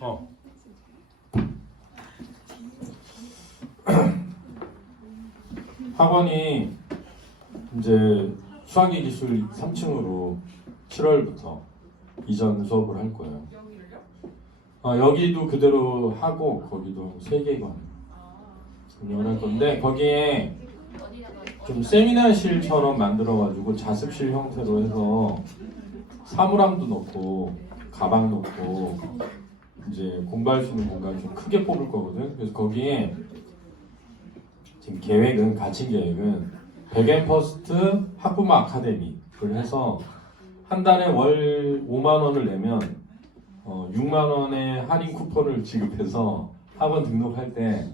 어. 학원이 이제 수학의 기술 3층으로 7월부터 이전 수업을 할 거예요. 여기도 그대로 하고 거기도 3개관 운영을 할 건데 거기에 좀 세미나실처럼 만들어가지고 자습실 형태로 해서 사물함도 넣고 가방 넣고 이제 공부할 수 있는 공간을 좀 크게 뽑을 거거든. 그래서 거기에 지금 계획은 가칭 계획은 백앤퍼스트 학부모 아카데미를 해서 한 달에 월 5만 원을 내면 6만 원의 할인 쿠폰을 지급해서 학원 등록할 때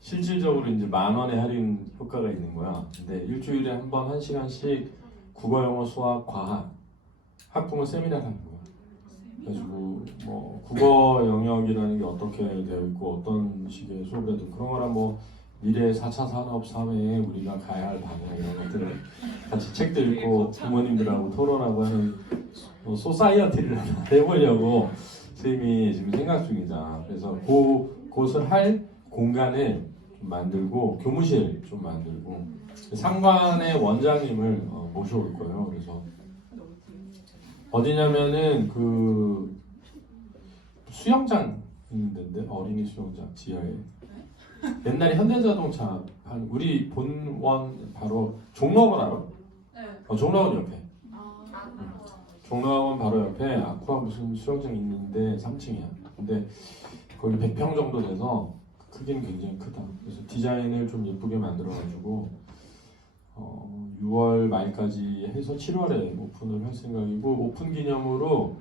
실질적으로 이제 만 원의 할인 효과가 있는 거야. 근데 일주일에 한 번 1시간씩 국어, 영어, 수학, 과학 학부모 세미나를 하는 거야. 그래가지고 뭐 국어 영역이라는 게 어떻게 되어 있고 어떤 식의 수업을 해도 그런 거랑 뭐 미래 4차 산업 사회에 우리가 가야 할 방향 이런 것들을 같이 책도 읽고 부모님들하고 토론하고 하는 소사이어티를 해보려고 선생님이 지금 생각 중이다. 그래서 그것을 할 공간을 좀 만들고 교무실 좀 만들고 상관의 원장님을 모셔올 거예요. 그래서 어디냐면은 그 수영장 있는 데인데 어린이 수영장 지하에 옛날에 현대자동차 한 우리 본원 바로 종로원 알아? 네. 종로원 옆에. 종로원 바로 옆에 아쿠아 무슨 수영장 있는데 3층이야. 근데 거기 100평 정도 돼서 크기는 굉장히 크다. 그래서 디자인을 좀 예쁘게 만들어가지고 6월 말까지 해서 7월에 오픈을 할 생각이고 오픈 기념으로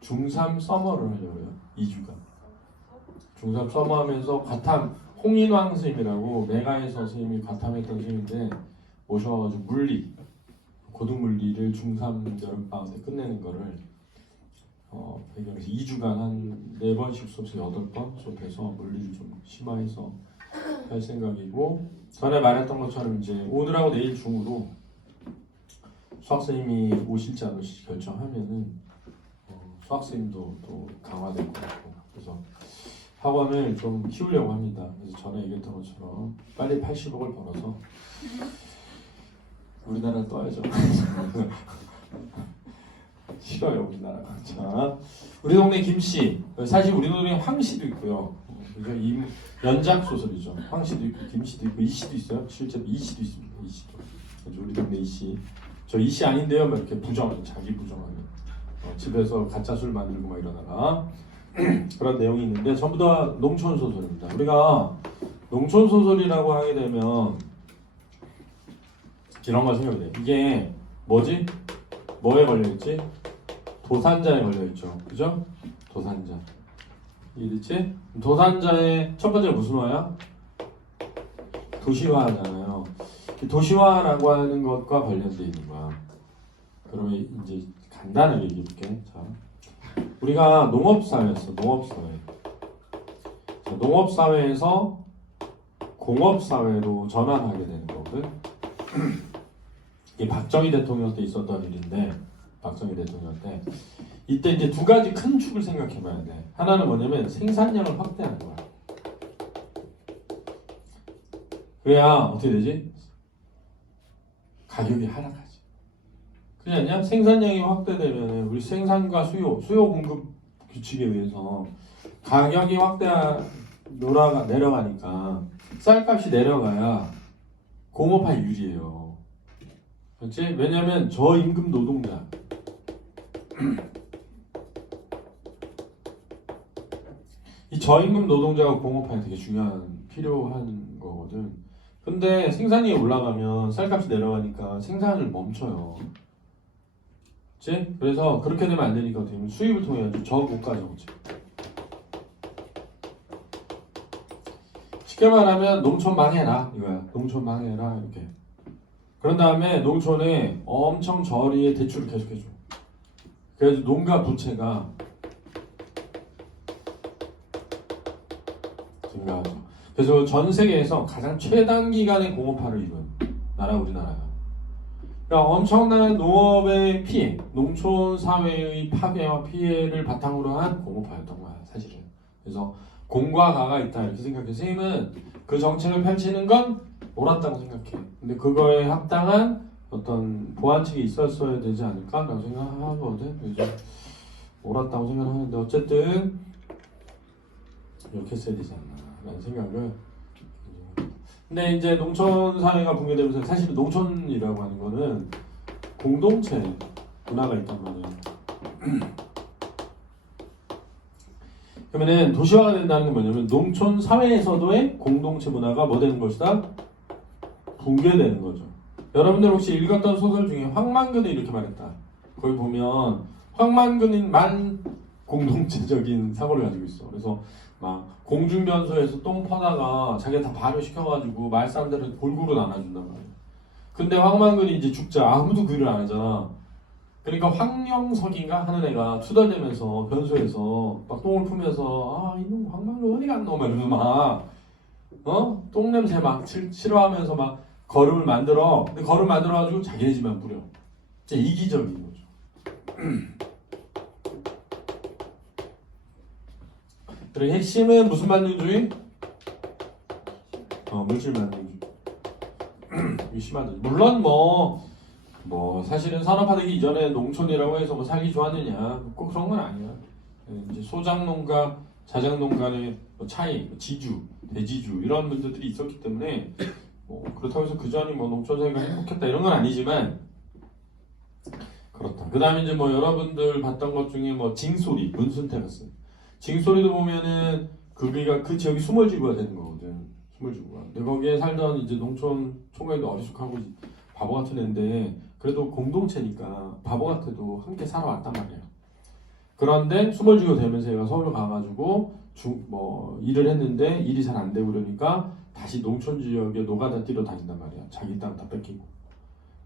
중3 서머를 하려고요. 2주간. 중3 서머 하면서 과탐 홍인왕 선생님이라고 메가에서 선생님이 과탐했던 선생님인데 모셔가지고 물리 고등 물리를 중3 여름방학 때 끝내는 거를 배경에서 2주간 한 4번씩 수업에서 8번 수업해서 물리를 좀 심화해서 할 생각이고 전에 말했던 것처럼 이제 오늘하고 내일 중으로 수학선생님이 오실지 안 오실지 결정하면은 수학선생님도 또 강화될 것 같고 그래서 학원을 좀 키우려고 합니다. 그래서 전에 얘기했던 것처럼 빨리 80억을 벌어서 우리나라를 떠야죠. 싫어요 우리나라가. 자, 우리 동네 김씨 사실 우리 동네 황씨도 있고요. 그래서 연작 소설이죠. 황씨도 있고 김씨도 있고 이씨도 있어요. 실제로 이씨도 있습니다. 이씨도. 그래서 우리 동네 이씨 저 이씨 아닌데요. 막 이렇게 부정하는 자기 부정하는 집에서 가짜 술 만들고 막 이러다가 그런 내용이 있는데 전부 다 농촌 소설입니다. 우리가 농촌 소설이라고 하게 되면 이런 거 생각해. 이게 뭐지? 뭐에 걸려있지? 도산자에 걸려있죠. 그죠? 도산자. 이해됐지? 도산자의 첫 번째가 무슨 화야? 도시화잖아요. 도시화라고 하는 것과 관련되어 있는 거야. 그러면 이제 간단하게 얘기해볼게. 자, 우리가 농업사회였어. 농업사회. 자, 농업사회에서 공업사회로 전환하게 되는 거거든. 이게 박정희 대통령 때 있었던 일인데 박정희 대통령 때 이때 이제 두 가지 큰 축을 생각해봐야 돼. 하나는 뭐냐면 생산량을 확대하는 거야. 그래야 어떻게 되지? 가격이 하락하지. 그렇지 않냐? 생산량이 확대되면 우리 생산과 수요 공급 규칙에 의해서 가격이 내려가니까 쌀값이 내려가야 공업화 유리해요. 그렇지? 왜냐면 저임금 노동자 이 저임금 노동자가 공업화에 되게 필요한 거거든. 근데 생산량이 올라가면 쌀값이 내려가니까 생산을 멈춰요. 그렇지? 그래서 그렇게 되면 안 되니까 어떻게 보면 수입을 통해 가지고 저고가 정책. 쉽게 말하면 농촌 망해라 이거야. 농촌 망해라 이렇게. 그런 다음에 농촌에 엄청 저리의 대출을 계속해줘. 그래서 농가 부채가 증가하죠. 그래서 전 세계에서 가장 최단기간의 공업화를 이룬 나라 우리나라야. 그러니까 엄청난 농업의 피해, 농촌 사회의 파괴와 피해를 바탕으로 한 공업화였던 거야, 사실은. 그래서 공과 가가 있다 이렇게 생각해. 선생님은 그 정책을 펼치는 건 옳았다고 생각해. 근데 그거에 합당한 어떤 보완책이 있었어야 되지 않을까라고 생각하거든. 그래서 옳았다고 생각하는데 어쨌든 이렇게 했어야 되지 않나라는 생각을. 근데 이제 농촌 사회가 붕괴되면서 사실은 농촌이라고 하는 거는 공동체 문화가 있단 말이에요. 그러면은 도시화가 된다는 건 뭐냐면 농촌 사회에서도의 공동체 문화가 뭐 되는 것이다? 붕괴되는 거죠. 여러분들 혹시 읽었던 소설 중에 황만근이 이렇게 말했다. 거기 보면 황만근만 공동체적인 사고를 가지고 있어. 그래서 막 공중변소에서 똥 퍼다가 자기가 다 발효시켜가지고 마을 사람들을 골고루 나눠준단 말이야. 근데 황만근이 이제 죽자 아무도 그 일을 안 하잖아. 그러니까 황영석인가 하는 애가 투덜대면서 변소에서 막 똥을 풀면서 아 이놈 황만근 어디 갔노 막 이러면서 막 똥냄새 막 싫어하면서 막 거름을 만들어. 근데 거름 만들어가지고 자기네 집만 뿌려. 진짜 이기적인 거죠. 그리고 핵심은 무슨 만능주의? 물질 만능주의. 이게 심하죠. 물론 뭐 사실은 산업화되기 이전에 농촌이라고 해서 뭐 살기 좋았느냐 꼭 그런 건 아니야. 이제 소작농가, 자작농 간의 뭐 차이, 지주, 대지주 이런 문제들이 있었기 때문에 뭐 그렇다고 해서 그 전이 뭐 농촌 생활가 행복했다 이런 건 아니지만 그렇다. 그 다음에 이제 뭐 여러분들 봤던 것 중에 뭐 징소리, 문순테라스. 징소리도 보면은 거기가 그 지역이 수몰지구가 되는 거거든. 수몰지구가. 근데 거기에 살던 이제 농촌 총각도 어리숙하고 바보 같은 애인데 그래도 공동체니까 바보 같아도 함께 살아왔단 말이야. 그런데 수몰지구 되면서 얘가 서울로 가가지고 뭐 일을 했는데 일이 잘 안 되고 그러니까 다시 농촌 지역에 노가다 뛰러 다닌단 말이야. 자기 땅 다 뺏기고.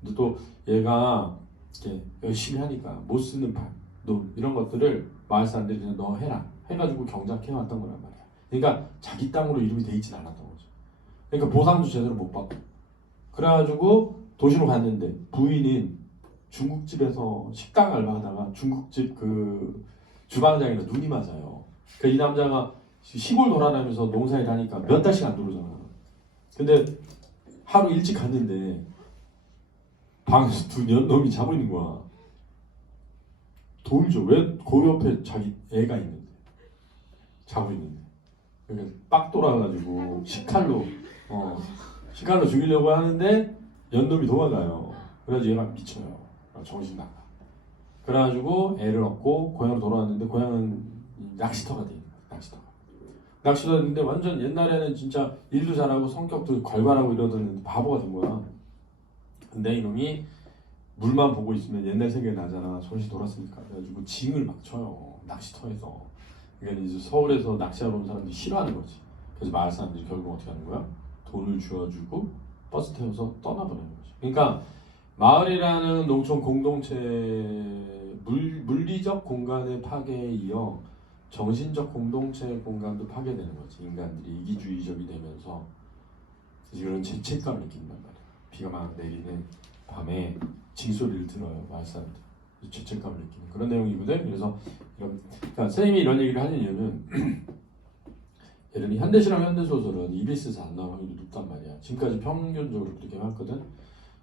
근데 또 얘가 이렇게 열심히 하니까 못 쓰는 돈 이런 것들을 마을 사람들이 그냥 너 해라 해가지고 경작해 왔던 거란 말이야. 그러니까 자기 땅으로 이름이 돼 있진 않았던 거죠. 그러니까 보상도 제대로 못 받고. 그래가지고 도시로 갔는데 부인은 중국집에서 식당 알바하다가 중국집 그 주방장이랑 눈이 맞아요. 그러니까 이 남자가 시골 돌아다니면서 농사일 하니까 몇 달씩 안 들어오잖아. 근데 하루 일찍 갔는데 방에서 두 년놈이 자고 있는 거야. 돌죠. 왜 그 옆에 자기 애가 있는데 자고 있는데. 그러니까 빡 돌아가지고 식칼로 죽이려고 하는데 연놈이 도망가요. 그래가지고 얘가 미쳐요. 정신 나가. 그래가지고 애를 얻고 고향으로 돌아왔는데 고향은 낚시터가 돼 있는 거야. 낚시터가 있는데 완전 옛날에는 진짜 일도 잘하고 성격도 괄괄하고 이러던 바보가 된 거야. 근데 이놈이 물만 보고 있으면 옛날 생각이 나잖아. 정신 돌았으니까. 그래가지고 징을 막 쳐요. 낚시터에서. 그러니까 이제 서울에서 낚시하러 온 사람들이 싫어하는 거지. 그래서 마을 사람들이 결국 어떻게 하는 거야? 돈을 주어주고 버스 태워서 떠나보내는 거지. 그러니까 마을이라는 농촌 공동체 물리적 공간의 파괴에 이어 정신적 공동체 공간도 파괴되는 거지. 인간들이 이기주의적이 되면서 이런 죄책감을 느낀단 말이야. 비가 막 내리는 밤에 징소리를 들어요. 마을 사람들. 죄책감을 느끼는 그런 내용이거든. 그래서 그러니까 선생님이 이런 얘기를 하는 이유는 예를 들면 현대실험 현대소설은 EBS에서 안 나올 확률이 높단 말이야. 지금까지 평균적으로 그렇게 해왔거든.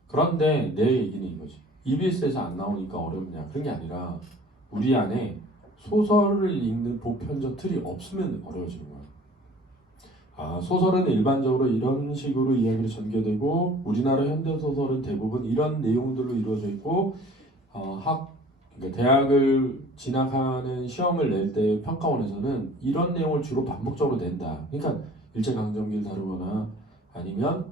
그런데 내 얘기는 이거지. EBS에서 안 나오니까 어렵냐 그런 게 아니라 우리 안에 소설을 읽는 보편적 틀이 없으면 어려워지는 거야. 소설은 일반적으로 이런 식으로 이야기를 전개되고 우리나라 현대소설은 대부분 이런 내용들로 이루어져 있고 그러니까 대학을 진학하는 시험을 낼 때 평가원에서는 이런 내용을 주로 반복적으로 낸다. 그러니까 일제강점기를 다루거나 아니면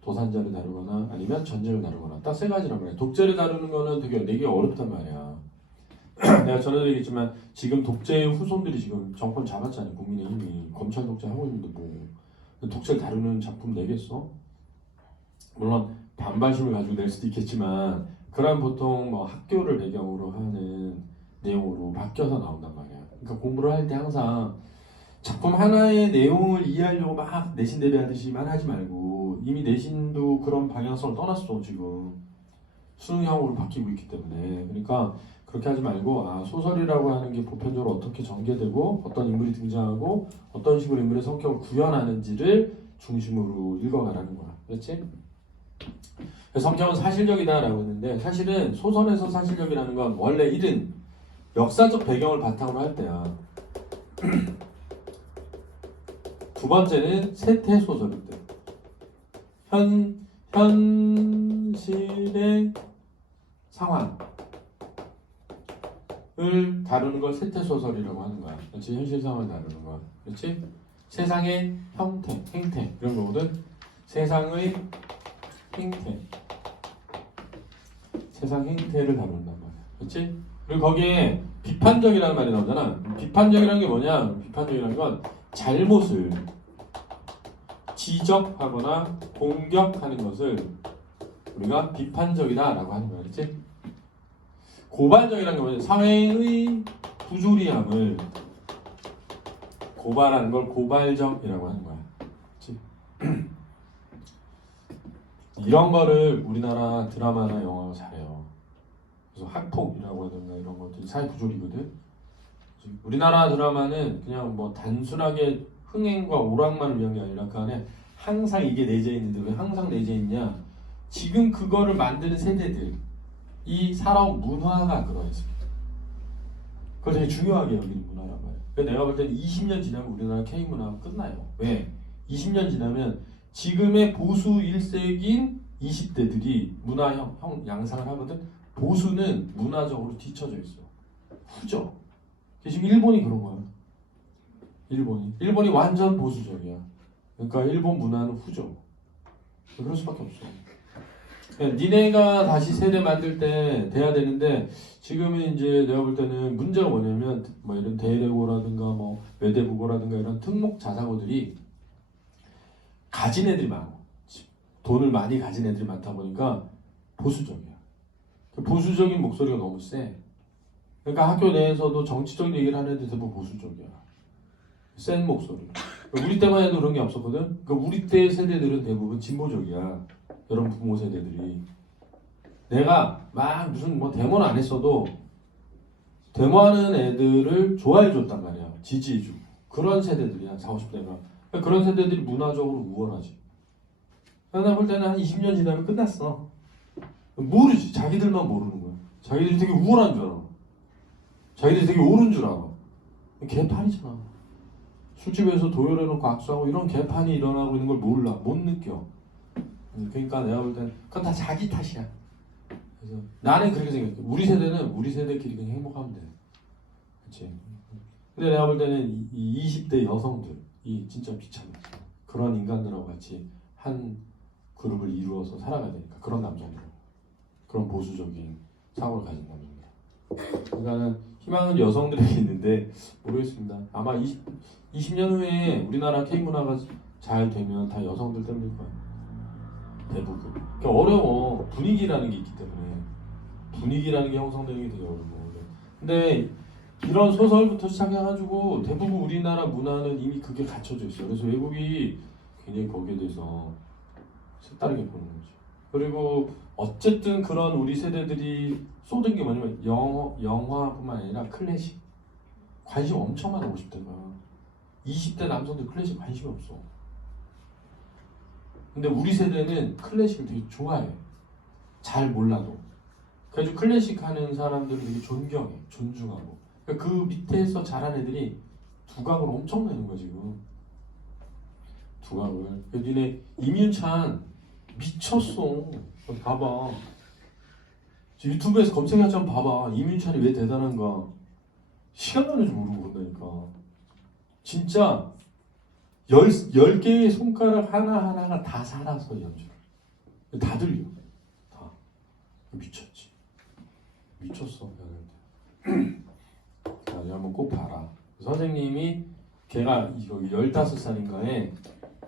도산자를 다루거나 아니면 전쟁을 다루거나 딱 세 가지란 말이야. 독재를 다루는 거는 되게 내기 어렵단 말이야. 내가 전에도 얘기했지만 지금 독재의 후손들이 지금 정권 잡았잖아요. 국민의힘이 검찰 독재 하고 있는데 뭐 독재를 다루는 작품 내겠어? 물론 반발심을 가지고 낼 수도 있겠지만 그런 보통 뭐 학교를 배경으로 하는 내용으로 바뀌어서 나온단 말이야. 그러니까 공부를 할 때 항상 작품 하나의 내용을 이해하려고 막 내신 대비하듯이만 하지 말고 이미 내신도 그런 방향성을 떠났어 지금 수능형으로 바뀌고 있기 때문에. 그러니까 그렇게 하지 말고 소설이라고 하는 게 보편적으로 어떻게 전개되고 어떤 인물이 등장하고 어떤 식으로 인물의 성격을 구현하는지를 중심으로 읽어가라는 거야. 그렇지? 성경은 사실적이다라고 했는데 사실은 소설에서 사실적이라는 건 원래 일은 역사적 배경을 바탕으로 할 때야. 두 번째는 세태 소설일 때. 현실의 상황을 다루는 걸 세태 소설이라고 하는 거야. 그렇지? 현실 상황을 다루는 거야. 그렇지? 세상의 형태, 행태 이런 거거든. 세상의 행태, 세상 행태를 다룬단 말이야. 그렇지? 그리고 거기에 비판적이라는 말이 나오잖아. 비판적이라는 게 뭐냐? 비판적이라는 건 잘못을 지적하거나 공격하는 것을 우리가 비판적이다라고 하는 거야. 그렇지? 고발적이라는 게 뭐냐? 사회의 부조리함을 고발하는 걸 고발적이라고 하는 거야. 그렇지? 이런 거를 우리나라 드라마나 영화가 잘해요. 그래서 학폭이라고 하든가 이런 것들이 사회 부조리거든. 우리나라 드라마는 그냥 뭐 단순하게 흥행과 오락만을 위한 게 아니라 그 안에 항상 이게 내재 있는데 왜 항상 내재 있냐? 지금 그거를 만드는 세대들 이 살아온 문화가 그러했습니다. 그걸 되게 중요하게 여기는 문화란 말이에요. 그래서 내가 볼 때는 20년 지나면 우리나라 K문화가 끝나요. 왜? 20년 지나면 지금의 보수 1세기인 20대들이 문화 양상을 하거든. 보수는 문화적으로 뒤처져 있어. 후져. 지금 일본이 그런 거야. 일본이 완전 보수적이야. 그러니까 일본 문화는 후져. 그럴 수밖에 없어. 그러니까 니네가 다시 세대 만들 때 돼야 되는데 지금은 이제 내가 볼 때는 문제가 뭐냐면 뭐 이런 대레고라든가 뭐 외대부고라든가 이런 특목 자사고들이 가진 애들이 많고 돈을 많이 가진 애들이 많다 보니까 보수적이야. 보수적인 목소리가 너무 세. 그러니까 학교 내에서도 정치적인 얘기를 하는 애들 대부분 보수적이야. 센 목소리. 우리 때만 해도 그런 게 없었거든. 그러니까 우리 때 세대들은 대부분 진보적이야. 여러분 부모 세대들이. 내가 막 무슨 뭐 데모는 안 했어도 데모하는 애들을 좋아해줬단 말이야. 지지해주고. 그런 세대들이야. 40, 50대가. 그러니까 그런 세대들이 문화적으로 우월하지. 내가 볼 때는 한 20년 지나면 끝났어. 모르지. 자기들만 모르는 거야. 자기들이 되게 우월한 줄 알아. 자기들이 되게 옳은 줄 알아. 개판이잖아. 술집에서 도열해놓고 악수하고 이런 개판이 일어나고 있는 걸 몰라. 못 느껴. 그러니까 내가 볼 때는 그건 다 자기 탓이야. 그래서 나는 그렇게 생각해. 우리 세대는 우리 세대끼리 그냥 행복하면 돼. 그치? 근데 내가 볼 때는 이 20대 여성들이 진짜 비참해. 그런 인간들하고 같이 한 그룹을 이루어서 살아가야 되니까. 그런 남자들. 그런 보수적인 사고를 가진 남자들. 그러니까는 희망은 여성들에게 있는데 모르겠습니다. 아마 20년 후에 우리나라 K문화가 잘 되면 다 여성들 때문일 거예요. 대부분. 그러니까 어려워. 분위기라는 게 있기 때문에. 분위기라는 게 형성되는 게 되게 어려워. 근데 이런 소설부터 시작해가지고 대부분 우리나라 문화는 이미 그게 갖춰져 있어요. 그래서 외국이 굉장히 거기에 대해서 색다르게 보는 거죠. 그리고 어쨌든 그런 우리 세대들이 쏟은 게 뭐냐면 영화뿐만 아니라 클래식. 관심 엄청 많아 50대가. 20대 남성들 클래식 관심이 없어. 근데 우리 세대는 클래식을 되게 좋아해. 잘 몰라도. 그래서 클래식 하는 사람들을 되게 존경해. 존중하고. 그러니까 그 밑에서 자란 애들이 두각을 엄청 내는 거야 지금. 두각을. 니네 임윤찬 미쳤어. 봐봐. 유튜브에서 검색해서 한번 봐봐. 임윤찬이 왜 대단한가. 시간 가는 줄 모르고 본다니까. 진짜 10개의 손가락 하나하나가 다 살아서 연주를. 다 들려. 다. 미쳤지. 미쳤어. 나중에 한번 꼭 봐라. 선생님이 걔가 이거 15살인가에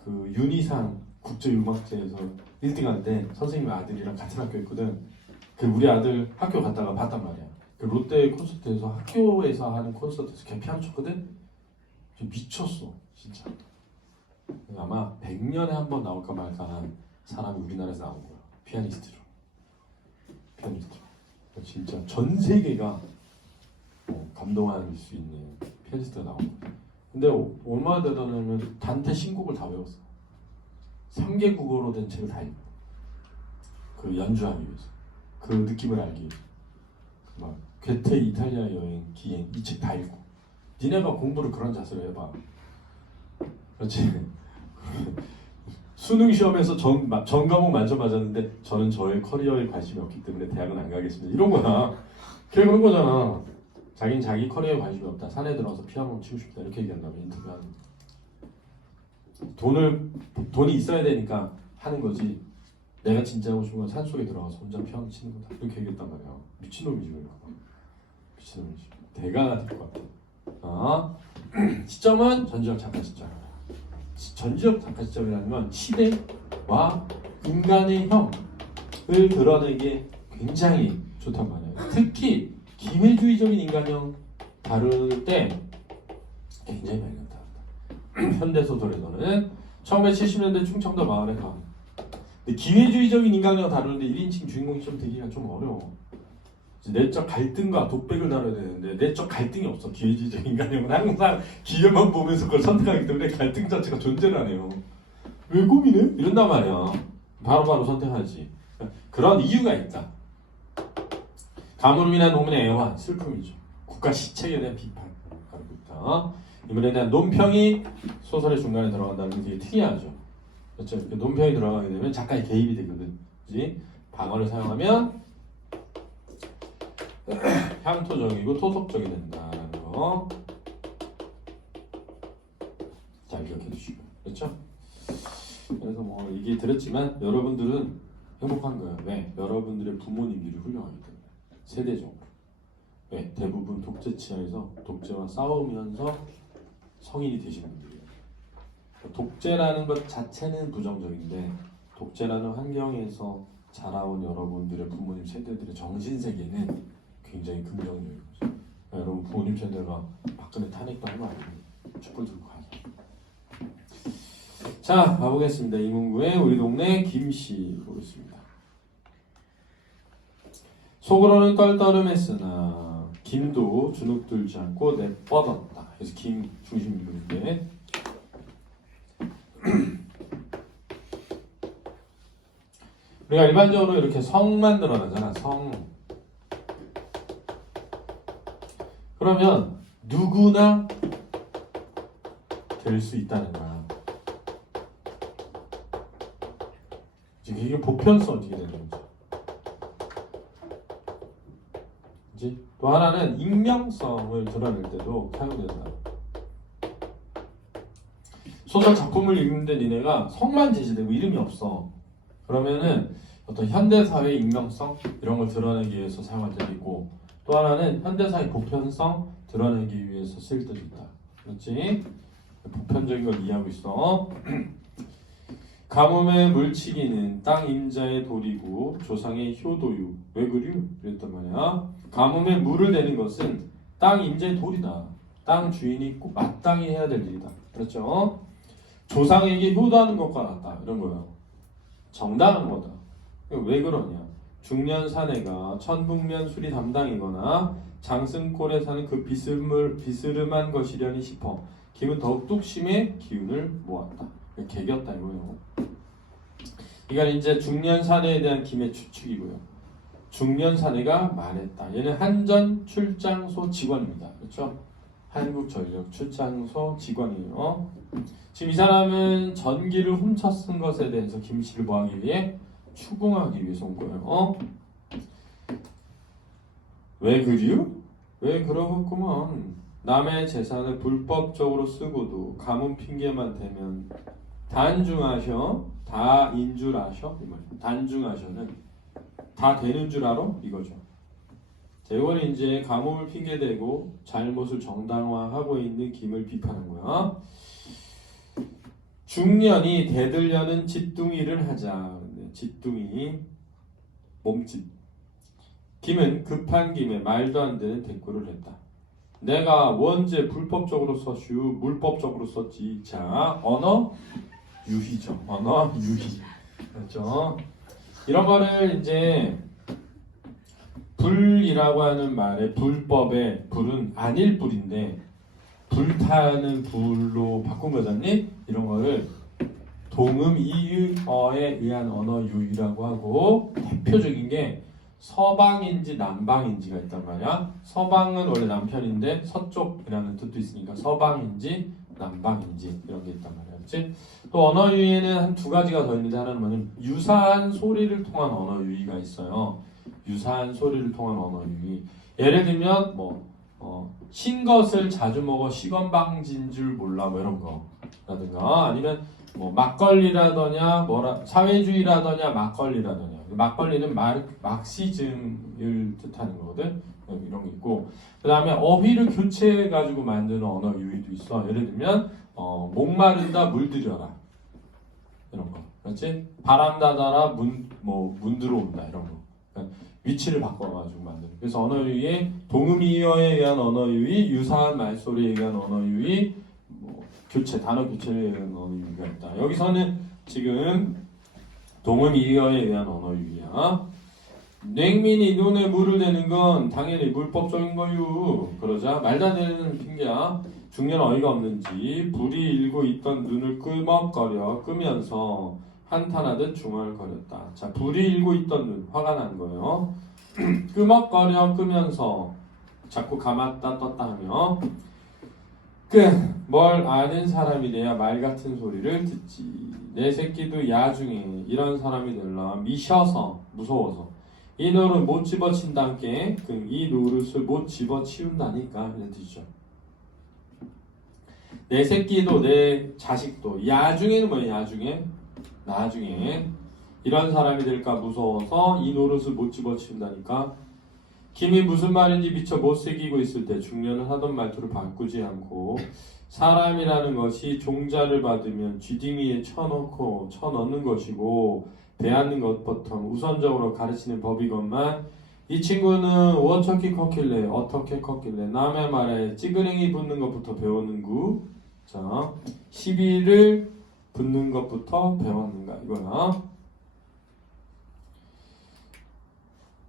그 윤희상 국제음악제에서 1등할 때 선생님 아들이랑 같은 학교였거든. 그 우리 아들 학교 갔다가 봤단 말이야. 그 롯데 콘서트에서 학교에서 하는 콘서트에서 걔 피아노 쳤거든. 미쳤어 진짜. 아마 100년에 한 번 나올까 말까 한 사람이 우리나라에서 나온 거야. 피아니스트로. 진짜 전 세계가 감동할 수 있는 피아니스트가 나온 거예요. 근데 얼마나 대단하면 단테 신곡을 다 외웠어. 3개 국어로 된 책을 다 읽고 그 연주하기 위해서 그 느낌을 알기 위해서 막 괴테 이탈리아 여행 기행 이 책 다 읽고 니네가 공부를 그런 자세로 해봐. 그렇지. 수능 시험에서 전 과목 만점 맞았는데 저는 저의 커리어에 관심이 없기 때문에 대학은 안 가겠습니다. 이런 거야. 그래 그런 거잖아. 자기는 자기 커리어에 관심이 없다. 산에 들어가서 피아노 치고 싶다. 이렇게 얘기한다고 인터뷰하는 돈이 있어야 되니까 하는 거지. 내가 진짜 하고 싶은 건 산속에 들어가서 혼자 피아노 치는 거다. 이렇게 얘기했단 말이야. 미친놈이지 그래. 미친놈이지. 대가가 될 것 같아. 시점은 전지적 작가 시점. 전지적 작가 시점이라는 건 시대와 인간의 형을 드러내기에 굉장히 좋단 말이에요. 특히 기회주의적인 인간형 다룰 때 굉장히 많이 나타납니다. 현대소설에서는 1970년대 충청도 마을에 가. 근데 기회주의적인 인간형 다루는데 1인칭 주인공이 좀 되기가 좀 어려워. 내적 갈등과 독백을 다뤄야 되는데 내적 갈등이 없어. 기회주의적인 인간형은 항상 기회만 보면서 그걸 선택하기 때문에 갈등 자체가 존재를 안 해요. 왜 고민해? 이런단 말이야. 바로바로 선택하지. 그런 이유가 있다. 가물음이나 농민의 애환, 슬픔이죠. 국가 시책에 대한 비판 가르고 있다. 인물에 대한 논평이 소설의 중간에 들어간다는 게 되게 특이하죠. 그렇죠? 이렇게 논평이 들어가게 되면 작가의 개입이 되거든. 그지? 방언을 사용하면 향토적이고 토속적이 된다는 거. 잘 기억해 주시고. 그렇죠? 그래서 뭐 이게 들었지만 여러분들은 행복한 거예요. 왜? 여러분들의 부모님들이 훌륭하기 때문에. 세대적으로. 왜? 대부분 독재 치하에서 독재와 싸우면서 성인이 되신 분들이에요. 독재라는 것 자체는 부정적인데 독재라는 환경에서 자라온 여러분들의 부모님 세대들의 정신세계는 굉장히 긍정적인 거죠. 여러분 부모님 세대가 박근혜 탄핵도 하는 거 아니고 촛불 들고 가죠. 자, 가보겠습니다. 이문구의 우리 동네 김씨 보겠습니다. 속으로는 떨떠름했으나 김도 주눅 들지 않고 내뻗었다. 그래서 김 중심인물인데 우리가 일반적으로 이렇게 성만 드러나잖아. 성. 그러면 누구나 될 수 있다는 거야. 지금 이게 보편성 어떻게 되는 거지? 그치? 또 하나는 익명성을 드러낼 때도 사용된다. 소설 작품을 읽는데 니네가 성만 제시되고 이름이 없어. 그러면은 어떤 현대사회의 익명성 이런 걸 드러내기 위해서 사용할 때도 있고 또 하나는 현대사의 보편성 드러내기 위해서 쓸 때도 있다. 그렇지? 보편적인 걸 이해하고 있어. 가뭄의 물치기는 땅 임자의 도리고 조상의 효도유. 왜 그류? 그랬단 말이야. 가뭄에 물을 대는 것은 땅 임자의 도리다. 땅 주인이 꼭 마땅히 해야 될 일이다. 그렇죠? 조상에게 효도하는 것과 같다. 이런 거예요. 정당한 거다. 왜 그러냐? 중년 사내가 천북면 수리 담당이거나 장승골에 사는 그 비스름한 것이려니 싶어 김은 더욱 뚝심의 기운을 모았다. 개겼다 이거예요. 이건 이제 중년 사내에 대한 김의 추측이고요. 중년 사내가 말했다. 얘는 한전 출장소 직원입니다. 그렇죠? 한국전력 출장소 직원이에요. 지금 이 사람은 전기를 훔쳐 쓴 것에 대해서 김 씨를 뭐하기 위해? 추궁하기 위해서 온 거예요. 왜 그리요? 왜 그러겠구먼. 남의 재산을 불법적으로 쓰고도 가문 핑계만 대면 단중하셔? 다인 줄 아셔? 단중하셔는 다 되는 줄 알아? 이거죠. 이거는 이제 가뭄을 핑계대고 잘못을 정당화하고 있는 김을 비판한 거야. 중년이 대들려는 짓둥이를 하자. 짓둥이 몸짓. 김은 급한 김에 말도 안 되는 대꾸를 했다. 내가 원제 불법적으로 썼슈 물법적으로 썼지. 자, 언어 유희죠. 언어 유희. 그렇죠? 이런 거를 이제 불이라고 하는 말의 불법의 불은 아닐 불인데 불타는 불로 바꾼 거잖니? 이런 거를 동음이유어에 의한 언어 유희라고 하고 대표적인 게 서방인지 남방인지가 있단 말이야. 서방은 원래 남편인데 서쪽이라는 뜻도 있으니까 서방인지 남방인지 이런 게 있단 말이야. 그렇지? 또 언어 유희에는 한 두 가지가 더 있는데 하나는 뭐냐면 유사한 소리를 통한 언어 유희가 있어요. 유사한 소리를 통한 언어 유희. 예를 들면 신 것을 자주 먹어 시건방진 줄 몰라 뭐 이런 거라든가 아니면 뭐 막걸리라더냐 사회주의라더냐 막걸리라더냐. 막걸리는 막시즘을 뜻하는 거거든. 이런 게 있고 그 다음에 어휘를 교체해 가지고 만드는 언어 유희도 있어. 예를 들면 목마른다 물들여라 이런 거. 그렇지? 바람 닫아라 문 들어온다 이런 거. 그러니까 위치를 바꿔가지고 만드는. 그래서 언어 유희에 동음이어에 의한 언어 유희, 유사한 말소리에 의한 언어 유희, 단어 교체에 의한 언어 유희가 있다. 여기서는 지금 동음이어에 의한 언어 유희야. 냉민이 눈에 물을 대는 건 당연히 물법적인 거유. 그러자 말도 안 되는 핑계야. 중년 어이가 없는지 불이 일고 있던 눈을 끄면서 한탄하듯 중얼거렸다. 자, 불이 일고 있던 눈, 화가 난 거예요. 끄면서 자꾸 감았다 떴다 하며 뭘 아는 사람이 돼야 말 같은 소리를 듣지. 내 새끼도 야중에 이런 사람이 될라 미셔서 무서워서 이 노릇 못 집어친다께 이 노릇을 못 집어치운다니까 이런 뜻이죠. 내 새끼도 내 자식도 야중에는 뭐야 나중에 이런 사람이 될까 무서워서 이 노릇을 못 집어치운다니까. 김이 무슨 말인지 미처 못 새기고 있을 때 중년은 하던 말투를 바꾸지 않고 사람이라는 것이 종자를 받으면 쥐딩이에 쳐넣는 것이고 배하는 것부터 우선적으로 가르치는 법이건만 이 친구는 어떻게 컸길래 남의 말에 찌그레기 붙는 것부터 배웠는구. 자, 시비를 붙는 것부터 배웠는가 이거야.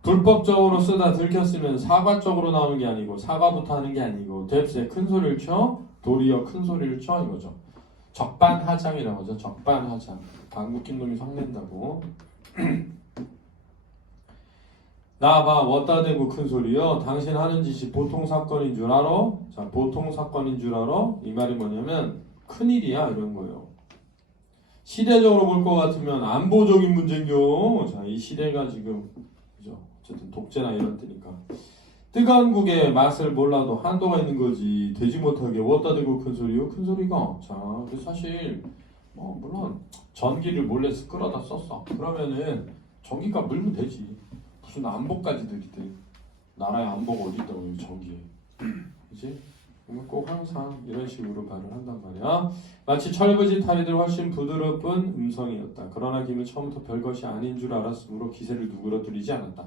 불법적으로 쓰다 들켰으면 사과적으로 나오는 게 아니고 사과부터 하는 게 아니고 뎁스에 큰 소리를 쳐 도리어 큰 소리를 쳐 이거죠. 적반하장이라고 하죠. 적반하장. 방귀 낀 놈이 성낸다고. 나봐 왔다 대고 큰 소리요. 당신 하는 짓이 보통 사건인 줄 알아? 자, 보통 사건인 줄 알아? 이 말이 뭐냐면 큰일이야 이런 거예요. 시대적으로 볼 것 같으면 안보적인 문제인겨. 자, 이 시대가 지금 그죠? 어쨌든 독재나 이런 때니까 뜨거운 국의 맛을 몰라도 한도가 있는 거지. 되지 못하게 왔다 대고 큰 소리요. 큰 소리가. 자, 사실 물론 전기를 몰래 끌어다 썼어. 그러면은 전기가 물면 되지. 무슨 안보까지 들이대. 나라의 안보가 어디 있다고 전기에. 그치? 꼭 항상 이런 식으로 말을 한단 말이야. 마치 철부지 타리들 훨씬 부드러운 음성이었다. 그러나 김은 처음부터 별것이 아닌 줄 알았으므로 기세를 누그러뜨리지 않았다.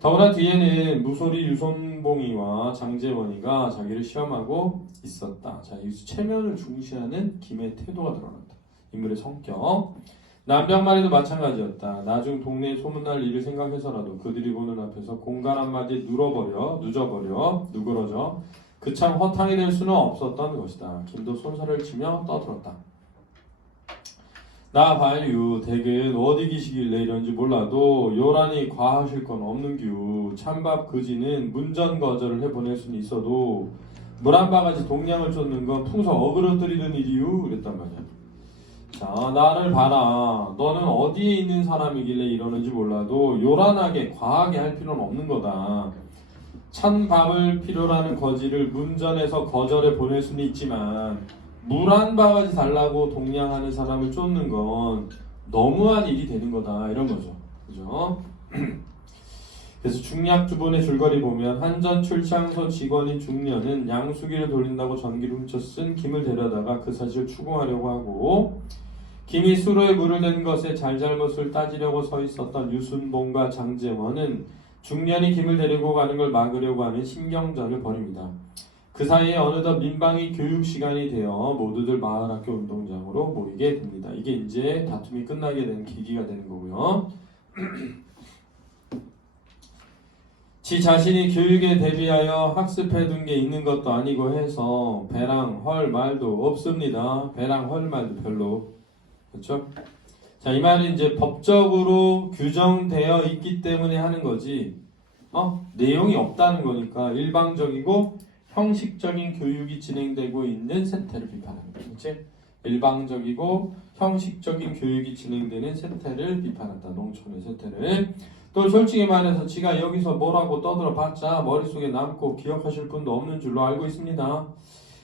더구나 뒤에는 무소리 유손봉이와 장재원이가 자기를 시험하고 있었다. 자, 여기서 체면을 중시하는 김의 태도가 드러난다. 인물의 성격. 남병말이도 마찬가지였다. 나중 동네에 소문날 일을 생각해서라도 그들이 보는 앞에서 공간 한마디에 누져버려 누그러져 그참 허탕이 될 수는 없었던 것이다. 김도 손살을 치며 떠들었다. 나 반유 댁은 어디 기시길래 이런지 몰라도 요란히 과하실 건 없는규. 찬밥 그지는 문전거절을 해보낼 수는 있어도 물 한 바가지 동량을 쫓는 건 풍서 어그러뜨리는 일이유. 그랬단 말이야. 자, 나를 봐라. 너는 어디에 있는 사람이길래 이러는지 몰라도 요란하게 과하게 할 필요는 없는 거다. 찬 밥을 필요로 하는 거지를 문전에서 거절해 보낼 수는 있지만 물 한 바가지 달라고 동냥하는 사람을 쫓는 건 너무한 일이 되는 거다. 이런 거죠. 그죠? 그래서 중약주본의 줄거리 보면 한전 출장소 직원인 중년은 양수기를 돌린다고 전기를 훔쳐 쓴 김을 데려다가 그 사실을 추궁하려고 하고 김이 수로에 물을 댄 것에 잘잘못을 따지려고 서 있었던 유순봉과 장재원은 중년이 김을 데리고 가는 걸 막으려고 하는 신경전을 벌입니다. 그 사이에 어느덧 민방위 교육 시간이 되어 모두들 마을학교 운동장으로 모이게 됩니다. 이게 이제 다툼이 끝나게 되는 계기가 되는 거고요. 지 자신이 교육에 대비하여 학습해둔 게 있는 것도 아니고 해서 배랑 헐 말도 없습니다. 배랑 헐 말도 별로. 그렇죠? 자, 이 말은 이제 법적으로 규정되어 있기 때문에 하는 거지. 내용이 없다는 거니까 일방적이고 형식적인 교육이 진행되고 있는 세태를 비판하는 거죠. 그렇지? 일방적이고 형식적인 교육이 진행되는 세태를 비판한다. 농촌의 세태를. 또 솔직히 말해서 지가 여기서 뭐라고 떠들어 봤자 머릿속에 남고 기억하실 분도 없는 줄로 알고 있습니다.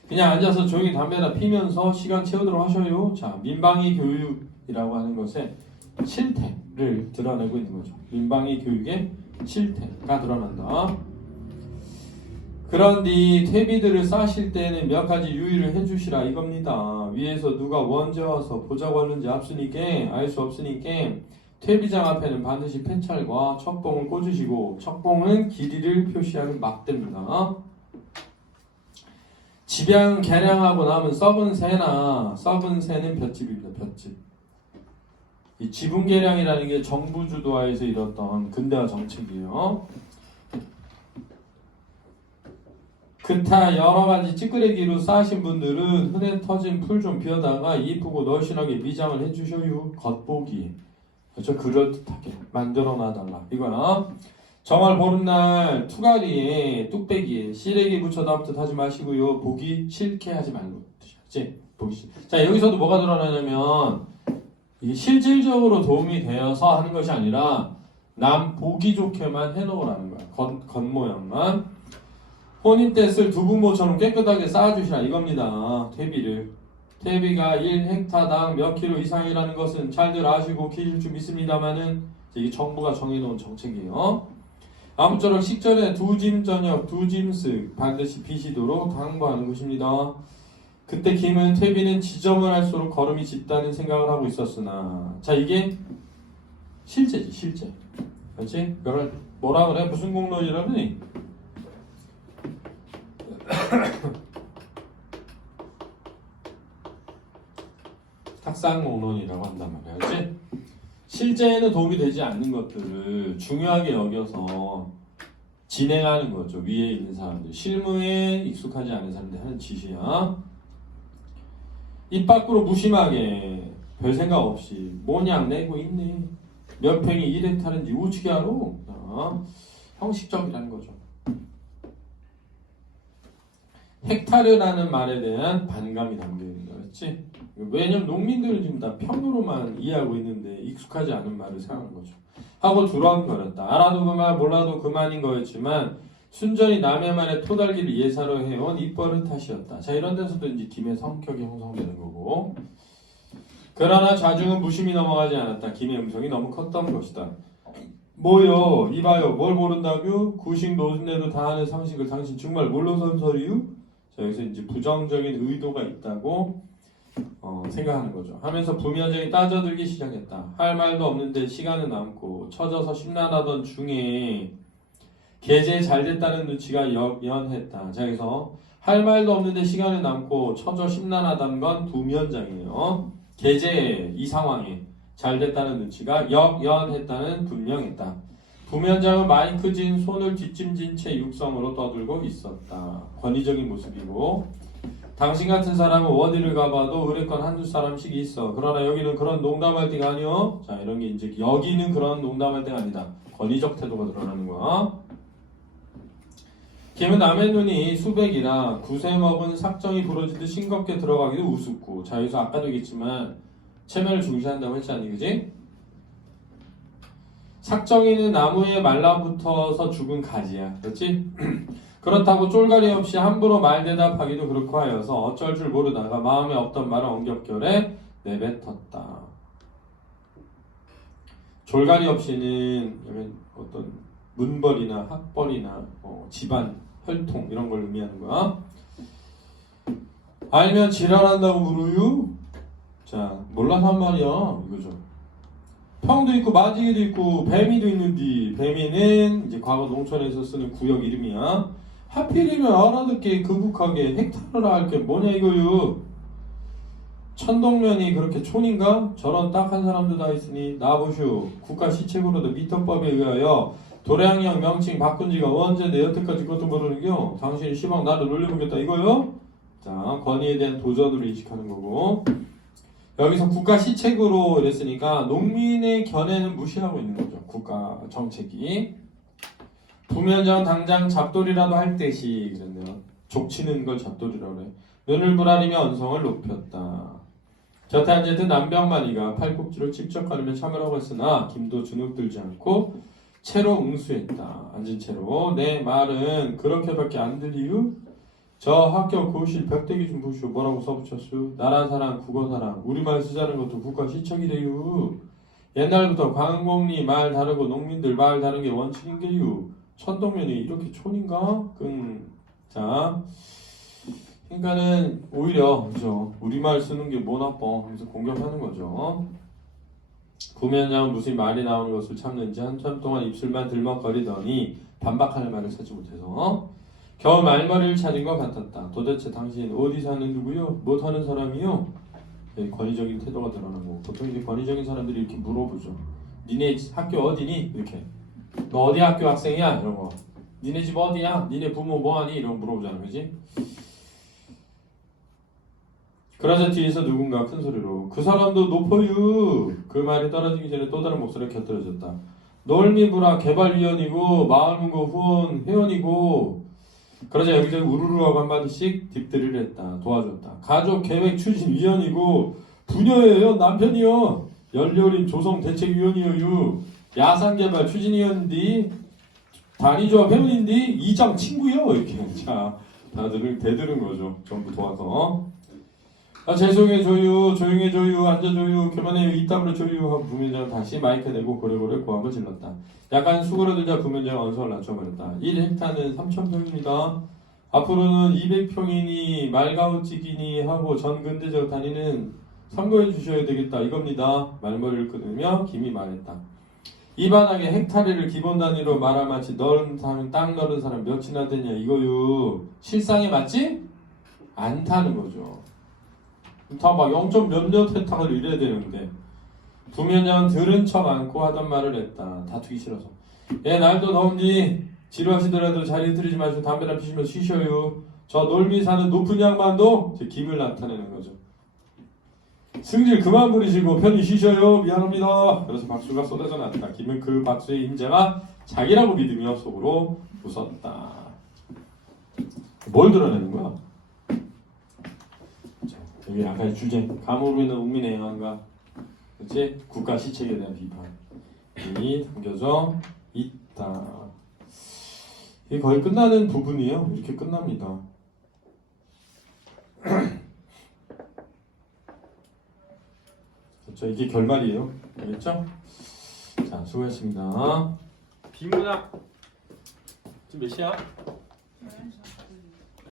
그냥 앉아서 조용히 담배나 피면서 시간 채우도록 하셔요. 자, 민방위 교육이라고 하는 것의 실태를 드러내고 있는 거죠. 민방위 교육의 실태가 드러난다. 그런데 퇴비들을 싸실 때는 몇 가지 유의를 해주시라 이겁니다. 위에서 누가 원제 와서 보자고 하는지 알 수 없으니까 퇴비장 앞에는 반드시 폐찰과 척봉을 꽂으시고, 척봉은 길이를 표시하는 막대입니다. 집양 개량하고 남은 썩은 새는 볏짚입니다. 볏짚. 이 지분 개량이라는 게 정부 주도하에서 이뤘던 근대화 정책이에요. 그타 여러 가지 찌끄레기로 쌓으신 분들은 흔해 터진 풀 좀 비워다가 이쁘고 날씬하게 미장을 해주셔요. 겉보기. 그렇죠? 그럴듯하게 만들어 놔달라. 이거야. 정월 보름날 투가리에 뚝배기에 시래기 묻혀 담듯 하지 마시고요. 보기 싫게 하지 말고 드셔야지. 보기 싫. 자, 여기서도 뭐가 드러나냐면 이게 실질적으로 도움이 되어서 하는 것이 아니라 남 보기 좋게만 해놓으라는 거야. 겉모양만. 혼인 때 쓸 두부모처럼 깨끗하게 쌓아주시라 이겁니다. 퇴비가 1헥타당 몇 킬로 이상이라는 것은 잘들 아시고 계실 줄 믿습니다만은 이게 정부가 정해놓은 정책이에요. 아무쪼록 식전에 두짐 저녁 두짐쓱 반드시 비시도록 당부하는 것입니다. 그때 김은 퇴비는 지점을 할수록 걸음이 짙다는 생각을 하고 있었으나, 자, 이게 실제지, 실제. 그렇지? 그걸 뭐라 그래? 무슨 공론이라니? 탁상공론이라고 한단 말이야. 그렇지? 실제에는 도움이 되지 않는 것들을 중요하게 여겨서 진행하는 거죠. 위에 있는 사람들. 실무에 익숙하지 않은 사람들 하는 짓이야. 입 밖으로 무심하게 별 생각 없이 모냥 내고 있네. 몇 평이 1헥타르인지 우측이 알아? 형식적이라는 거죠. 헥타르라는 말에 대한 반감이 담겨 있는 거였지. 왜냐면 농민들은 지금 다 평으로만 이해하고 있는데 익숙하지 않은 말을 사용한 거죠. 하고 두런거렸다. 알아도 그만 몰라도 그만인 거였지만 순전히 남의 말에 토달기를 예사로 해온 입버릇 탓이었다. 자, 이런 데서도 이제 김의 성격이 형성되는 거고. 그러나 좌중은 무심히 넘어가지 않았다. 김의 음성이 너무 컸던 것이다. 뭐요? 이봐요. 뭘 모른다고? 구식 노신내도 다 하는 상식을 당신 정말 몰라선 소리유? 자, 여기서 이제 부정적인 의도가 있다고 생각하는 거죠. 하면서 부면적인 따져들기 시작했다. 할 말도 없는데 시간은 남고 처져서 심란하던 중에 계제 잘 됐다는 눈치가 역연했다. 자, 여기서 할 말도 없는데 시간은 남고 처져 심란하다는 건 부면장이에요. 계제 이 상황에 잘 됐다는 눈치가 역연했다는 분명했다. 부면장은 마이크 진 손을 뒷짐진 채 육성으로 떠들고 있었다. 권위적인 모습이고, 당신 같은 사람은 어디를 가봐도 의뢰권 한두 사람씩 있어. 그러나 여기는 그런 농담할 때가 아니요. 자, 이런 게 이제 여기는 그런 농담할 때가 아니다. 권위적 태도가 드러나는 거야. 김은 남의 눈이 수백이라 구세 먹은 삭정이 부러지듯 싱겁게 들어가기도 우습고. 자, 여기서 아까도 얘기했지만 체면을 중시한다고 했잖니, 그지? 삭정이는 나무에 말라붙어서 죽은 가지야. 그렇지? 그렇다고 쫄가리 없이 함부로 말대답하기도 그렇고 하여서 어쩔 줄 모르다가 마음에 없던 말을 엉겹결에 내뱉었다. 졸가리 없이는 어떤 문벌이나 학벌이나 집안, 혈통 이런 걸 의미하는 거야. 알면 지랄한다고 물어요? 자, 몰라서 한 말이야. 이거죠. 평도 있고 마지기도 있고 뱀이도 있는데, 뱀이는 이제 과거 농촌에서 쓰는 구역 이름이야. 하필이면 알아듣게 그북하게 헥타르라 할 게 뭐냐 이거요. 천동면이 그렇게 촌인가? 저런 딱한 사람도 다 있으니 나보슈. 국가 시책으로도 미터법에 의하여 도량형 명칭 바꾼 지가 언제인데 여태까지 그것도 모르는겨? 당신이 시방 나를 놀려보겠다 이거요? 자, 권위에 대한 도전으로 인식하는 거고 여기서 국가 시책으로 이랬으니까 농민의 견해는 무시하고 있는 거죠. 국가 정책이. 부면정 당장 잡돌이라도 할 듯이 그랬네요. 족치는 걸 잡돌이라고 그래. 눈을 부라리며 언성을 높였다. 곁에 앉아있던 남병만이가 팔꿈치로 직접 가르며 참으라고 했으나 김도 주눅 들지 않고 채로 응수했다. 앉은 채로 내 말은 그렇게밖에 안 들리유? 저 학교 교실 벽대기 좀 보시오. 뭐라고 써붙였슈? 나라사랑 국어사랑 우리말 쓰자는 것도 국가 시책이래유. 옛날부터 광공리 말 다르고 농민들 말 다른 게 원칙인게유. 천동면이 이렇게 촌인가? 자, 그러니까는 오히려 그죠. 우리말 쓰는 게 뭐 나빠? 그래서 공격하는 거죠. 구면장 무슨 말이 나오는 것을 참는지 한참 동안 입술만 들먹거리더니 반박할 말을 찾지 못해서 겨우 말머리를 찾은 것 같았다. 도대체 당신 어디 사는 누구요? 못하는 사람이요? 네, 권위적인 태도가 드러나고 보통 이제 권위적인 사람들이 이렇게 물어보죠. 니네 학교 어디니? 이렇게 너 어디 학교 학생이야? 이런 거. 니네 집 어디야? 니네 부모 뭐하니? 이런 거 물어보잖아, 그지? 그러자 뒤에서 누군가 큰 소리로 그 사람도 높어요. 그 말이 떨어지기 전에 또 다른 목소리가 곁들여졌다. 놀미부라 개발위원이고 마을문고 후원 회원이고. 그러자 여기저기 우르르하고 한마디씩 딥들이를 했다. 도와줬다. 가족계획추진위원이고 부녀예요. 남편이요. 연료림 조성대책위원이요. 야산개발 추진위원인데 단위조합 회원인데 이장 친구요. 이렇게 자 다들 대들은 거죠. 전부 도와서. 죄송해줘요. 조용해줘요. 앉아줘요. 그만해요. 이따구로 줘요. 하고 부면장은 다시 마이크 대고 고래고래 고함을 질렀다. 약간 수그러들자 부면장은 언성을 낮춰버렸다. 1헥타는 3,000평입니다. 앞으로는 200평이니 말가웃지기니 하고 전 근대적 단위는 참고해 주셔야 되겠다. 이겁니다. 말머리를 끊으며 김이 말했다. 이반하게 헥타리를 기본 단위로 말아마치 넓은 사람, 땅 넓은 사람 몇이나 되냐 이거요. 실상에 맞지? 않다는 거죠. 다 막 0. 몇몇 헥타를 이래야 되는데 부면장은 들은 척 않고 하던 말을 했다. 다투기 싫어서. 날도 더운지 지루하시더라도 자리에 들이지 마시고 담배나 피시면서 쉬셔요. 저 놀미 사는 높은 양반도 제 김을 나타내는 거죠. 승질 그만 부리시고 편히 쉬셔요. 미안합니다. 그래서 박수가 쏟아져 났다. 김은 그 박수의 임자가 자기라고 믿으며 속으로 웃었다. 뭘 드러내는 거야? 여기 아까의 주제 감으로 인한 국민의 행한과 그치? 국가 시책에 대한 비판이 담겨져 있다. 이게 거의 끝나는 부분이에요. 이렇게 끝납니다. 그렇죠? 이게 결말이에요. 알겠죠? 자, 수고했습니다. 비문학 지금 몇 시야?